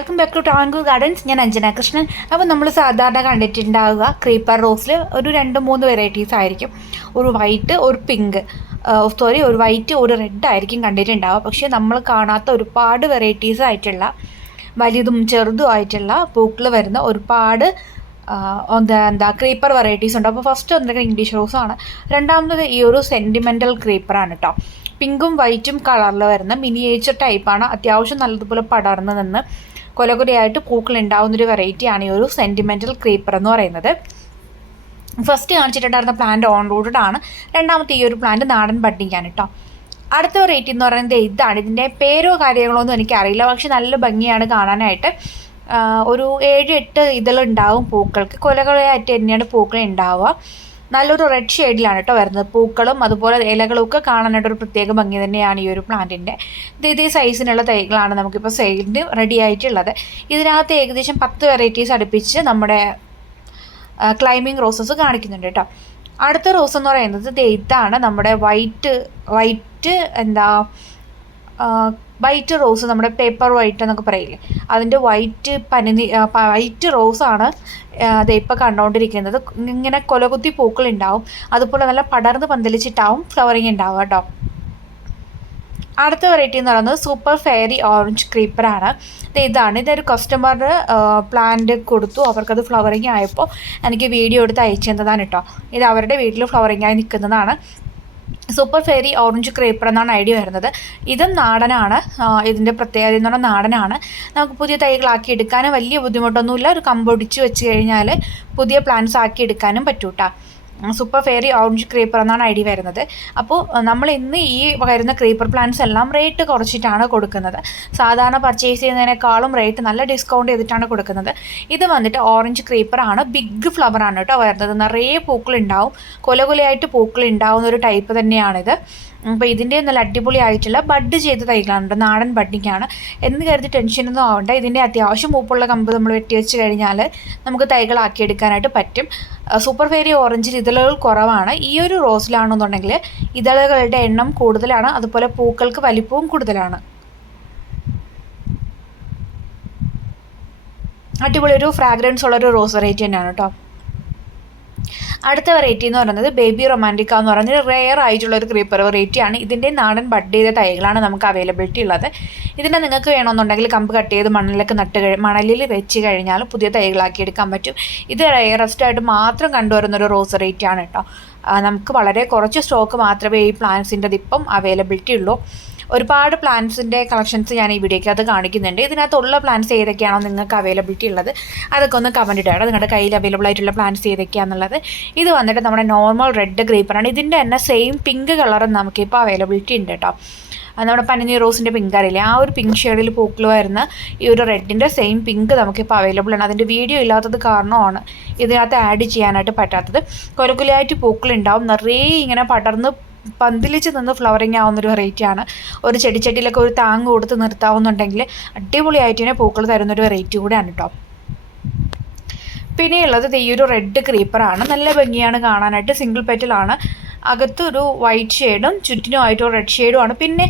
Welcome back to Tanku gardens ഞാൻ അഞ്ജന കൃഷ്ണൻ. അപ്പോൾ നമ്മൾ സാധാരണ കണ്ടിട്ടുണ്ടാവുക ക്രീപ്പർ റോസിൽ ഒരു രണ്ട് മൂന്ന് വെറൈറ്റീസ് ആയിരിക്കും. ഒരു വൈറ്റ് ഒരു പിങ്ക് സോറി ഒരു വൈറ്റ് ഒരു റെഡ് ആയിരിക്കും കണ്ടിട്ടുണ്ടാവുക. പക്ഷേ നമ്മൾ കാണാത്ത ഒരുപാട് വെറൈറ്റീസ് ആയിട്ടുള്ള വലുതും ചെറുതും ആയിട്ടുള്ള പൂക്കൾ വരുന്ന ഒരുപാട് എന്താ ക്രീപ്പർ വെറൈറ്റീസ് ഉണ്ട്. അപ്പോൾ ഫസ്റ്റ് വന്നിട്ട് ഇംഗ്ലീഷ് റോസാണ് രണ്ടാമത് ഈ ഒരു സെന്റിമെന്റൽ ക്രീപ്പറാണ് കേട്ടോ പിങ്കും വൈറ്റും കളറിൽ വരുന്ന മിനിയേച്ചർ ടൈപ്പാണ് അത്യാവശ്യം നല്ലതുപോലെ പടർന്ന് നിന്ന് കൊലകൊലയായിട്ട് പൂക്കൾ ഉണ്ടാവുന്നൊരു വെറൈറ്റിയാണ് ഈ ഒരു സെന്റിമെന്റൽ ക്രീപ്പർ എന്ന് പറയുന്നത്. ഫസ്റ്റ് കാണിച്ചിട്ടുണ്ടായിരുന്ന പ്ലാന്റ് ഓൺ റൂട്ടഡ് ആണ്. രണ്ടാമത്തെ ഈ ഒരു പ്ലാന്റ് നാടൻ ബഡ്ഡിങ് ആണ് കേട്ടോ അടുത്ത വെറൈറ്റി എന്ന് പറയുന്നത് ഇതാണ്. ഇതിന്റെ പേരോ കാര്യങ്ങളോ ഒന്നും എനിക്കറിയില്ല. പക്ഷെ നല്ല ഭംഗിയാണ് കാണാനായിട്ട്. ഒരു ഏഴ് എട്ട് ഇതളുണ്ടാവും പൂക്കൾക്ക്. കൊലകളായിട്ട് തന്നെയാണ് പൂക്കൾ ഉണ്ടാവുക. നല്ലൊരു റെഡ് ഷെയ്ഡിലാണ് കേട്ടോ വരുന്നത്. പൂക്കളും അതുപോലെ ഇലകളും ഒക്കെ കാണാനായിട്ട് ഒരു പ്രത്യേക ഭംഗി തന്നെയാണ് ഈ ഒരു പ്ലാന്റിന്റെ ഇത് ഇതേ സൈസിനുള്ള തൈകളാണ് നമുക്കിപ്പോൾ സെയിലിന് റെഡി ആയിട്ടുള്ളത്. ഇതിനകത്ത് ഏകദേശം പത്ത് വെറൈറ്റീസ് അടുപ്പിച്ച് നമ്മുടെ ക്ലൈമ്പിംഗ് റോസസ് കാണിക്കുന്നുണ്ട് കേട്ടോ അടുത്ത റോസ് എന്ന് പറയുന്നത് ഇതാണ് നമ്മുടെ വൈറ്റ് വൈറ്റ് എന്താ വൈറ്റ് റോസ് നമ്മുടെ പേപ്പർ വൈറ്റ് എന്നൊക്കെ പറയില്ലേ? അതിന്റെ വൈറ്റ് പനിനി വൈറ്റ് റോസാണ് അത് ഇപ്പോൾ കണ്ടുകൊണ്ടിരിക്കുന്നത് ഇങ്ങനെ കൊലകുത്തി പൂക്കൾ ഉണ്ടാവും അതുപോലെ നല്ല പടർന്ന് പന്തലിച്ചിട്ടാവും ഫ്ലവറിങ് ഉണ്ടാവുക കേട്ടോ. അടുത്ത വെറൈറ്റി എന്ന് പറയുന്നത് സൂപ്പർ ഫെയറി ഓറഞ്ച് ക്രീപ്പറാണ് ഇത് ഇതാണ്. ഇതൊരു കസ്റ്റമറിന് പ്ലാന്റ് കൊടുത്തു. അവർക്കത് ഫ്ലവറിങ് ആയപ്പോൾ എനിക്ക് വീഡിയോ എടുത്ത് അയച്ചു തന്നതാണ് കേട്ടോ. ഇത് അവരുടെ വീട്ടിൽ ഫ്ലവറിങ് ആയി നിൽക്കുന്നതാണ്. സൂപ്പർ ഫെയറി ഓറഞ്ച് ക്രേപ്പർ എന്നാണ് ഐഡിയ വരുന്നത്. ഇതും നാടനാണ്. ഇതിന്റെ പ്രത്യേകത എന്ന് പറഞ്ഞാൽ നാടനാണ്. നമുക്ക് പുതിയ തൈകളാക്കി എടുക്കാനും വലിയ ബുദ്ധിമുട്ടൊന്നുമില്ല. ഒരു കമ്പൊടിച്ച് വെച്ച് കഴിഞ്ഞാൽ പുതിയ പ്ലാന്റ്സ് ആക്കി എടുക്കാനും പറ്റൂട്ടാ. സൂപ്പർ ഫെയറി ഓറഞ്ച് ക്രീപ്പർ എന്നാണ് ഐ ഡി വരുന്നത്. അപ്പോൾ നമ്മൾ ഇന്ന് ഈ വരുന്ന ക്രീപ്പർ പ്ലാന്റ്സ് എല്ലാം റേറ്റ് കുറച്ചിട്ടാണ് കൊടുക്കുന്നത്. സാധാരണ പർച്ചേസ് ചെയ്യുന്നതിനേക്കാളും റേറ്റ് നല്ല ഡിസ്കൗണ്ട് ചെയ്തിട്ടാണ് കൊടുക്കുന്നത്. ഇത് വന്നിട്ട് ഓറഞ്ച് ക്രീപ്പർ ആണ്. ബിഗ് ഫ്ലവർ ആണ് കേട്ടോ വരുന്നത്. നിറയെ പൂക്കൾ ഉണ്ടാവും കൊല കൊലയായിട്ട് പൂക്കൾ ഉണ്ടാവുന്ന ഒരു ടൈപ്പ് തന്നെയാണിത്. അപ്പോൾ ഇതിന്റെ നല്ല അടിപൊളി ആയിട്ടുള്ള ബഡ് ചെയ്ത തൈകളുണ്ട് നാടൻ ബഡ്ഡിങ്ങാണ് എന്ന് കരുതി ടെൻഷനൊന്നും ആവണ്ട. ഇതിന്റെ അത്യാവശ്യം മൂപ്പുള്ള കമ്പ് നമ്മൾ വെട്ടി വെച്ച് കഴിഞ്ഞാൽ നമുക്ക് തൈകളാക്കിയെടുക്കാനായിട്ട് പറ്റും. സൂപ്പർ ഫെയറി ഓറഞ്ചിൽ ഇതളുകൾ കുറവാണ്. ഈ ഒരു റോസിലാണെന്നുണ്ടെങ്കിൽ ഇതളുകളുടെ എണ്ണം കൂടുതലാണ്. അതുപോലെ പൂക്കൾക്ക് വലിപ്പവും കൂടുതലാണ്. അടിപൊളി ഒരു ഫ്രാഗ്രൻസ് ഉള്ള ഒരു റോസ് വെറൈറ്റി തന്നെയാണ് കേട്ടോ അടുത്ത വെറൈറ്റി എന്ന് പറയുന്നത് ബേബി റൊമാന്റിക്ക എന്ന് പറയുന്നത് റെയർ ആയിട്ടുള്ള ഒരു ക്രീപ്പർ വെറൈറ്റിയാണ് ഇതിന്റെ നാടൻ ബഡ് ചെയ്ത തൈകളാണ് നമുക്ക് അവൈലബിലിറ്റി ഉള്ളത്. ഇതിനെ നിങ്ങൾക്ക് വേണമെന്നുണ്ടെങ്കിൽ കമ്പ് കട്ട് ചെയ്ത് മണ്ണിലൊക്കെ നട്ട് മണലിൽ വെച്ച് കഴിഞ്ഞാൽ പുതിയ തൈകളാക്കി എടുക്കാൻ പറ്റും. ഇത് റെയറസ്റ്റ് ആയിട്ട് മാത്രം കണ്ടുവരുന്ന ഒരു റോസ് റേറ്റ് ആണ് കേട്ടോ. നമുക്ക് വളരെ കുറച്ച് സ്റ്റോക്ക് മാത്രമേ ഈ പ്ലാന്റ്സിന്റെ ഇപ്പം അവൈലബിലിറ്റി ഉള്ളൂ. ഒരുപാട് പ്ലാന്റ്സിന്റെ കളക്ഷൻസ് ഞാൻ ഈ വീഡിയോയ്ക്കകത്ത് കാണിക്കുന്നുണ്ട്. ഇതിനകത്തുള്ള പ്ലാൻസ് ഏതൊക്കെയാണോ നിങ്ങൾക്ക് അവൈലബിലിറ്റി ഉള്ളത് അതൊക്കെ ഒന്ന് കമന്റ് ഇടാം നിങ്ങളുടെ കയ്യിൽ അവൈലബിൾ ആയിട്ടുള്ള പ്ലാൻസ് ഏതൊക്കെയാണെന്നുള്ളത് ഇത് വന്നിട്ട് നമ്മുടെ നോർമൽ റെഡ് ഗ്രേപ്പറാണ് ഇതിന്റെ തന്നെ സെയിം പിങ്ക് കളറും നമുക്കിപ്പോൾ അവൈലബിലിറ്റി ഉണ്ട് കേട്ടോ നമ്മുടെ പനിനീർ റോസിന്റെ പിങ്ക് അറിയില്ലേ? ആ ഒരു പിങ്ക് ഷെയ്ഡിൽ പൂക്കൾ വരുന്ന ഈ ഒരു റെഡിന്റെ സെയിം പിങ്ക് നമുക്കിപ്പോൾ അവൈലബിൾ ആണ്. അതിന്റെ വീഡിയോ ഇല്ലാത്തത് കാരണമാണ് ഇതിനകത്ത് ആഡ് ചെയ്യാനായിട്ട് പറ്റാത്തത്. കൊലക്കുലയായിട്ട് പൂക്കളുണ്ടാവും. നിറയെ ഇങ്ങനെ പടർന്ന് പന്തിലിച്ച് നിന്ന് ഫ്ലവറിങ് ആവുന്നൊരു വെറൈറ്റിയാണ് ഒരു ചെടിച്ചട്ടിയിലൊക്കെ ഒരു താങ് കൊടുത്ത് നിർത്താവുന്നുണ്ടെങ്കിൽ അടിപൊളിയായിട്ട് തന്നെ പൂക്കൾ തരുന്നൊരു വെറൈറ്റി കൂടെയാണ് കേട്ടോ പിന്നെയുള്ളത് ഈ ഒരു റെഡ് ക്രീപ്പറാണ് നല്ല ഭംഗിയാണ് കാണാനായിട്ട്. സിംഗിൾ പെറ്റലാണ് അകത്ത് ഒരു വൈറ്റ് ഷെയ്ഡും ചുറ്റിനുമായിട്ട് റെഡ് ഷെയ്ഡും ആണ്. പിന്നെ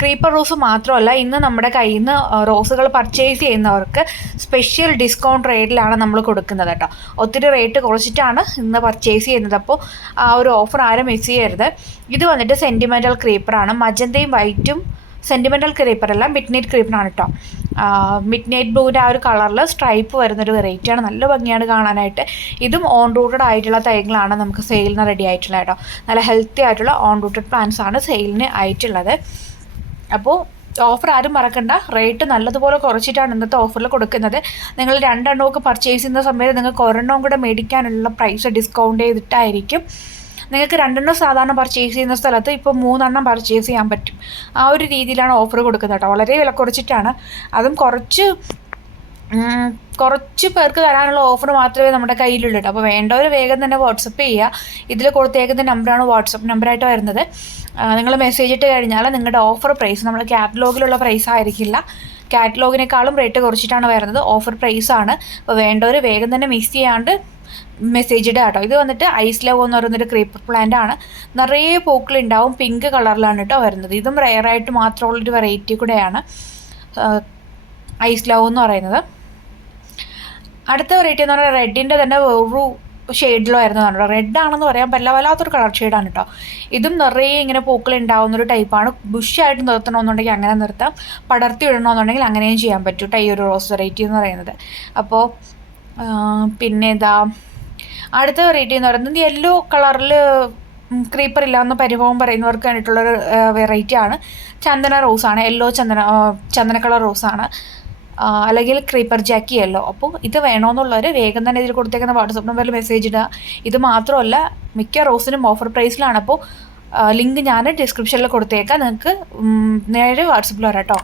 ക്രീപ്പർ റോസ് മാത്രമല്ല ഇന്ന് നമ്മുടെ കയ്യിൽ നിന്ന് റോസുകൾ പർച്ചേസ് ചെയ്യുന്നവർക്ക് സ്പെഷ്യൽ ഡിസ്കൗണ്ട് റേറ്റിലാണ് നമ്മൾ കൊടുക്കുന്നത് കേട്ടോ. ഒത്തിരി റേറ്റ് കുറച്ചിട്ടാണ് ഇന്ന് പർച്ചേസ് ചെയ്യുന്നത്. അപ്പോൾ ആ ഒരു ഓഫർ ആരും മിസ് ചെയ്യരുത്. ഇത് വന്നിട്ട് സെന്റിമെന്റൽ ക്രീപ്പറാണ് മജന്തയും വൈറ്റും സെന്റിമെന്റൽ ക്രീപ്പറല്ല മിഡ് നൈറ്റ് ക്രീപ്പറാണ് കേട്ടോ മിഡ് നൈറ്റ് ബ്ലൂവിന്റെ ആ ഒരു കളറിൽ സ്ട്രൈപ്പ് വരുന്നൊരു വെറൈറ്റിയാണ് നല്ല ഭംഗിയാണ് കാണാനായിട്ട്. ഇതും ഓൺ റൂട്ടഡ് ആയിട്ടുള്ള തൈകളാണ് നമുക്ക് സെയിലിന് റെഡി ആയിട്ടുള്ള കേട്ടോ നല്ല ഹെൽത്തി ആയിട്ടുള്ള ഓൺ റൂട്ടഡ് പ്ലാന്റ്സ് ആണ് സെയിലിന് ആയിട്ടുള്ളത്. അപ്പോൾ ഓഫർ ആരും മറക്കണ്ട. റേറ്റ് നല്ലതുപോലെ കുറച്ചിട്ടാണ് ഇന്നത്തെ ഓഫറിൽ കൊടുക്കുന്നത്. നിങ്ങൾ രണ്ടെണ്ണമൊക്കെ പർച്ചേസ് ചെയ്യുന്ന സമയത്ത് നിങ്ങൾക്ക് ഒരെണ്ണവും കൂടെ മേടിക്കാനുള്ള പ്രൈസ് ഡിസ്കൗണ്ട് ചെയ്തിട്ടായിരിക്കും. നിങ്ങൾക്ക് രണ്ടെണ്ണം സാധാരണ പർച്ചേസ് ചെയ്യുന്ന സ്ഥലത്ത് ഇപ്പോൾ മൂന്നെണ്ണം പർച്ചേസ് ചെയ്യാൻ പറ്റും. ആ ഒരു രീതിയിലാണ് ഓഫർ കൊടുക്കുന്നത് കേട്ടോ. വളരെ വില കുറച്ചിട്ടാണ്. അതും കുറച്ച് കുറച്ച് പേർക്ക് തരാനുള്ള ഓഫർ മാത്രമേ നമ്മുടെ കയ്യിലുള്ളൂ കേട്ടോ. അപ്പോൾ വേണ്ടവർ വേഗം തന്നെ വാട്സപ്പ് ചെയ്യുക. ഇതിൽ കൊടുത്തേക്കുന്ന നമ്പറാണ് വാട്സപ്പ് നമ്പറായിട്ട് വരുന്നത്. നിങ്ങൾ മെസ്സേജ് ഇട്ട് കഴിഞ്ഞാൽ നിങ്ങളുടെ ഓഫർ പ്രൈസ് നമ്മൾ കാറ്റലോഗിലുള്ള പ്രൈസ് ആയിരിക്കില്ല. കാറ്റലോഗിനേക്കാളും റേറ്റ് കുറച്ചിട്ടാണ് വരുന്നത്. ഓഫർ പ്രൈസാണ് അപ്പോൾ വേണ്ടവർ വേഗം തന്നെ മിസ് ചെയ്യാണ്ട് മെസ്സേജ് ഇടുക കേട്ടോ ഇത് വന്നിട്ട് ഐസ് ലവ് എന്ന് പറയുന്നൊരു ക്രീപ്പർ പ്ലാന്റ് ആണ്. നിറയെ പൂക്കളുണ്ടാവും. പിങ്ക് കളറിലാണ് കേട്ടോ വരുന്നത്. ഇതും റെയറായിട്ട് മാത്രമുള്ളൊരു വെറൈറ്റി കൂടെയാണ് ഐസ് ലവ് എന്ന് പറയുന്നത്. അടുത്ത വെറൈറ്റി എന്ന് പറഞ്ഞാൽ റെഡിന്റെ തന്നെ വേറൊരു ഷെയ്ഡിലോ ആയിരുന്നു കേട്ടോ റെഡ് ആണെന്ന് പറയാൻ പറ്റില്ല. വല്ലാത്തൊരു കളർ ഷെയ്ഡാണ് കേട്ടോ ഇതും നിറയെ ഇങ്ങനെ പൂക്കൾ ഉണ്ടാവുന്ന ഒരു ടൈപ്പാണ് ബുഷായിട്ട് നിർത്തണമെന്നുണ്ടെങ്കിൽ അങ്ങനെ നിർത്താം. പടർത്തി ഇടണമെന്നുണ്ടെങ്കിൽ അങ്ങനെയും ചെയ്യാൻ പറ്റും കേട്ടോ ഈ ഒരു റോസ് വെറൈറ്റി എന്ന് പറയുന്നത്. അപ്പോൾ പിന്നെ ഇതാ അടുത്ത വെറൈറ്റി എന്ന് പറയുന്നത് യെല്ലോ കളറിൽ ക്രീപ്പർ ഇല്ലാന്ന് പരിഭവം പറയുന്നവർക്ക് വേണ്ടിയിട്ടുള്ളൊരു വെറൈറ്റി ആണ്. ചന്ദന റോസാണ് യെല്ലോ ചന്ദന ചന്ദന കളർ റോസാണ് അല്ലെങ്കിൽ ക്രീപ്പർ ജാക്കി യെല്ലോ അപ്പോൾ ഇത് വേണമെന്നുള്ളവർ വേഗം തന്നെ ഇതിൽ കൊടുത്തേക്കുന്ന വാട്സപ്പ് നമ്പറിൽ മെസ്സേജ് ഇടുക. ഇത് മാത്രമല്ല മിക്ക റോസിനും ഓഫർ പ്രൈസിലാണ് അപ്പോൾ ലിങ്ക് ഞാൻ ഡിസ്ക്രിപ്ഷനിൽ കൊടുത്തേക്കാം. നിങ്ങൾക്ക് നേരെ വാട്സപ്പിൽ വരാം കേട്ടോ